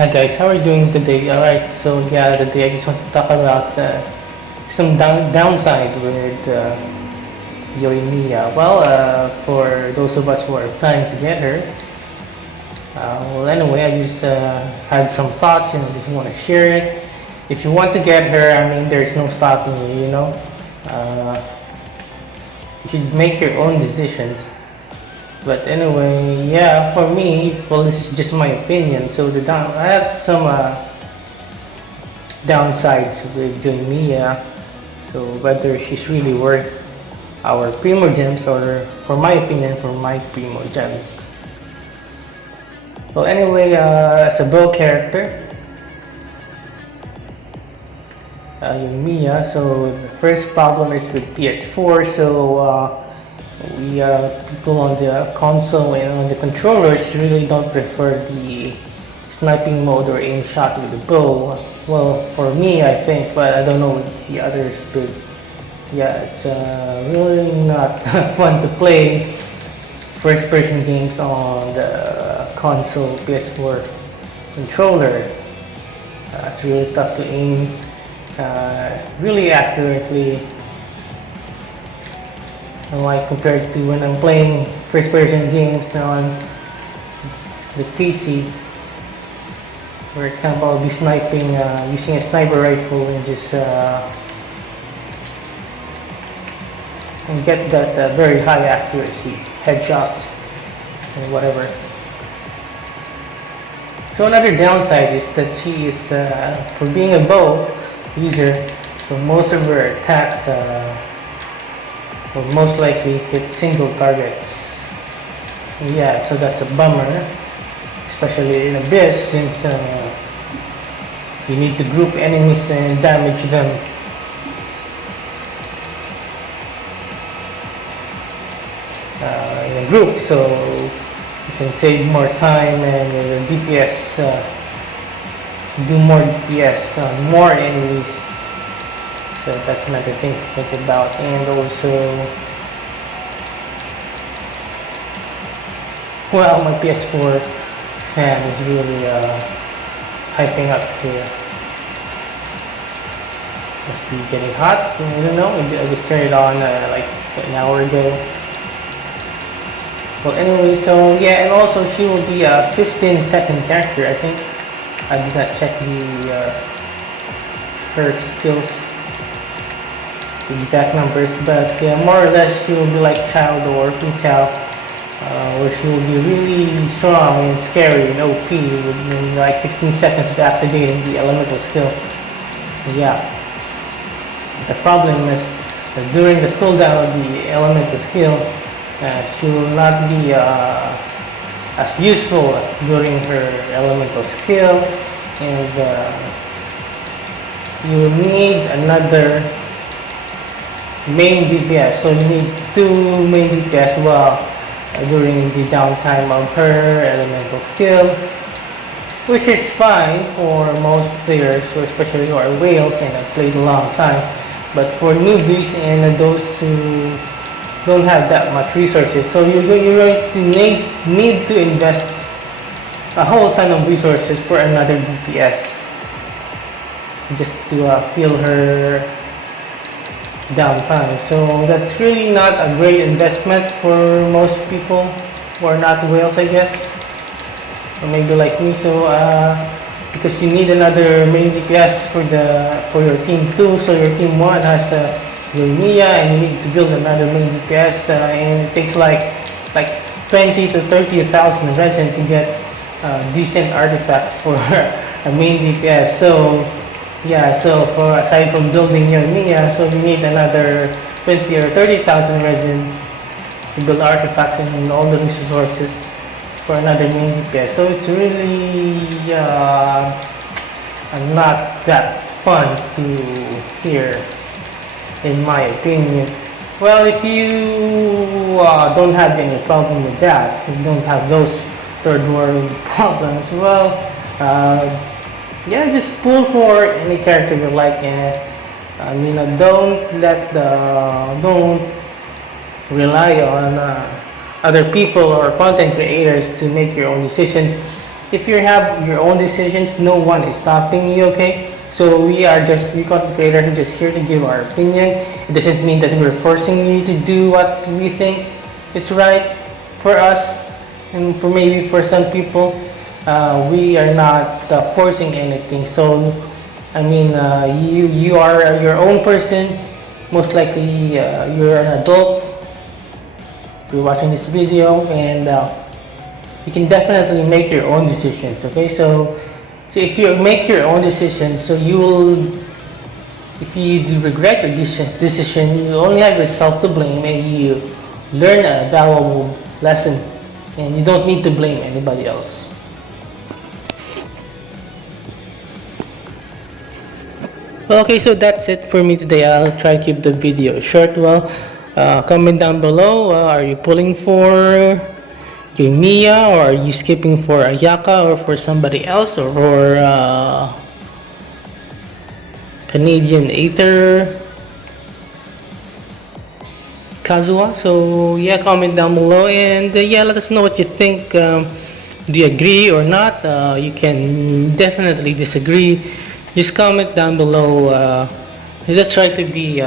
Hi guys, how are you doing today? Alright, so yeah, today I just want to talk about some downside with Yoimiya. Well, for those of us who are planning to get her, well anyway, I just had some thoughts and I just want to share it. If you want to get her, I mean, there's no stopping you, you know. Uh, you should make your own decisions. But anyway, yeah, for me, well, this is just my opinion. So I have some downsides with Yoimiya. So whether she's really worth our Primo Gems or, for my opinion, for my Primo Gems. Well, anyway, as a bow character, Yoimiya. So the first problem is with PS4. So we people on the console and on the controllers really don't prefer the sniping mode or aim shot with the bow. Well, for me, I think, but I don't know what the others, but yeah, it's really not fun to play first-person games on the console PS4 controller. It's really tough to aim really accurately, like compared to when I'm playing first-person games on the PC. For example, I'll be sniping using a sniper rifle and just and get that very high accuracy headshots and whatever. So another downside is that she is, for being a bow user, so most of her attacks will most likely hit single targets. Yeah, so that's a bummer, especially in Abyss, since you need to group enemies and damage them. In a group, so you can save more time and your DPS, do more DPS on more enemies. So that's another thing to think about. And also, well, my PS4 fan is really hyping up here. Must be getting hot. I don't know. I just turned it on like an hour ago. Well, anyway, so yeah, and also she will be a 15-second character, I think. I did not check the her skills exact numbers, but yeah, more or less she will be like Child or Putao, where she will be really strong and scary and OP within like 15 seconds of activating the elemental skill. Yeah, the problem is that during the cooldown of the elemental skill, she will not be as useful during her elemental skill, and you will need another main DPS. So you need two main DPS during the downtime of her elemental skill, which is fine for most players, especially who are whales and have played a long time. But for newbies and those who don't have that much resources, so you're going to need to invest a whole ton of resources for another DPS just to feel her downtime. So that's really not a great investment for most people who are not whales, I guess, or maybe like me. So because you need another main DPS for your team 2, so your team 1 has Yoimiya, and you need to build another main DPS, and it takes like 20 to 30,000 resin to get decent artifacts for a main DPS. So yeah, so for aside from building Yoimiya, so you need another 20 or 30,000 resin to build artifacts and all the resources for another main DPS. So it's really not that fun to hear, in my opinion. Well, if you don't have any problem with that, if you don't have those third world problems, well, yeah, just pull for any character you like, and don't rely on other people or content creators to make your own decisions. if you have your own decisions, no one is stopping you, okay? So we are just, we content creators are just here to give our opinion. It doesn't mean that we're forcing you to do what we think is right for us, and for maybe for some people. We are not forcing anything. So I mean, you are your own person. Most likely, you're an adult. You're watching this video, and you can definitely make your own decisions. Okay, so if you make your own decisions, so you will, if you do regret your decision, you only have yourself to blame, and you learn a valuable lesson, and you don't need to blame anybody else. Okay, so that's it for me today. I'll try to keep the video short. Well, comment down below. Are you pulling for Yoimiya, or are you skipping for Ayaka, or for somebody else, or for Canadian Aether Kazuha? So yeah, comment down below, and yeah, let us know what you think. Do you agree or not? You can definitely disagree. Just comment down below. Let's try to be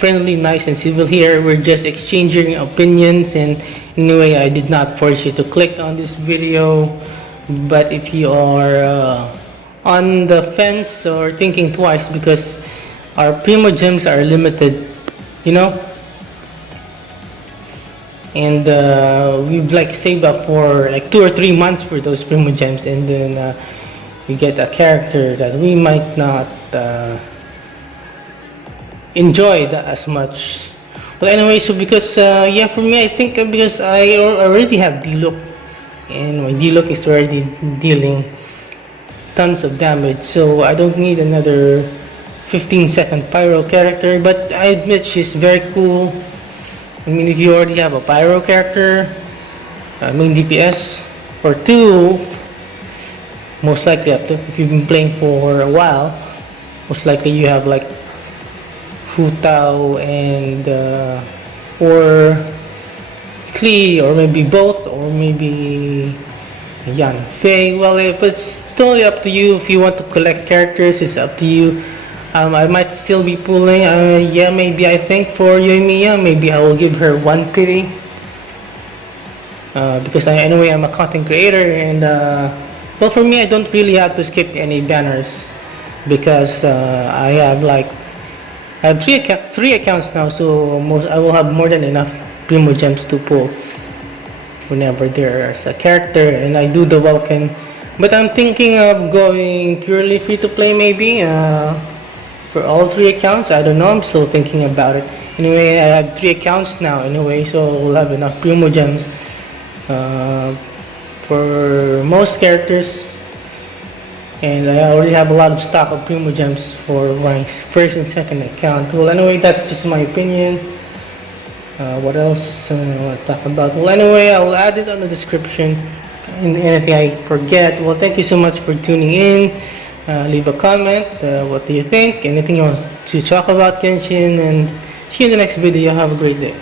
friendly, nice, and civil here. We're just exchanging opinions, and in a way, I did not force you to click on this video. But if you are on the fence or thinking twice, because our Primo Gems are limited, you know, and we've like saved up for like 2 or 3 months for those Primo Gems, and then we get a character that we might not enjoy that as much. Well, anyway, so because yeah, for me, I think because I already have D-Look, and my D-Look is already dealing tons of damage, so I don't need another 15-second pyro character. But I admit she's very cool. I mean, if you already have a pyro character, main DPS, or 2, most likely up to, if you've been playing for a while, most likely you have like Hu Tao and or Klee, or maybe both, or maybe Yan Fei. Well, if it's totally up to you. If you want to collect characters, it's up to you. I might still be pulling, yeah, maybe I think for Yoimiya, maybe I will give her 1 pity, because anyway, I'm a content creator, and well, for me, I don't really have to skip any banners, because I have like, I have 3 accounts now, so I will have more than enough Primo Gems to pull whenever there's a character, and I do the Vulcan. But I'm thinking of going purely free to play, maybe for all 3 accounts. I don't know, I'm still thinking about it. Anyway, I have 3 accounts now anyway, so we'll have enough Primo Gems for most characters, and I already have a lot of stock of Primo Gems for my first and second account. Well, anyway, that's just my opinion. What else I want to talk about? Well, anyway, I will add it on the description, and anything I forget. Well, thank you so much for tuning in. Leave a comment. What do you think? Anything you want to talk about Genshin, and see you in the next video. Have a great day.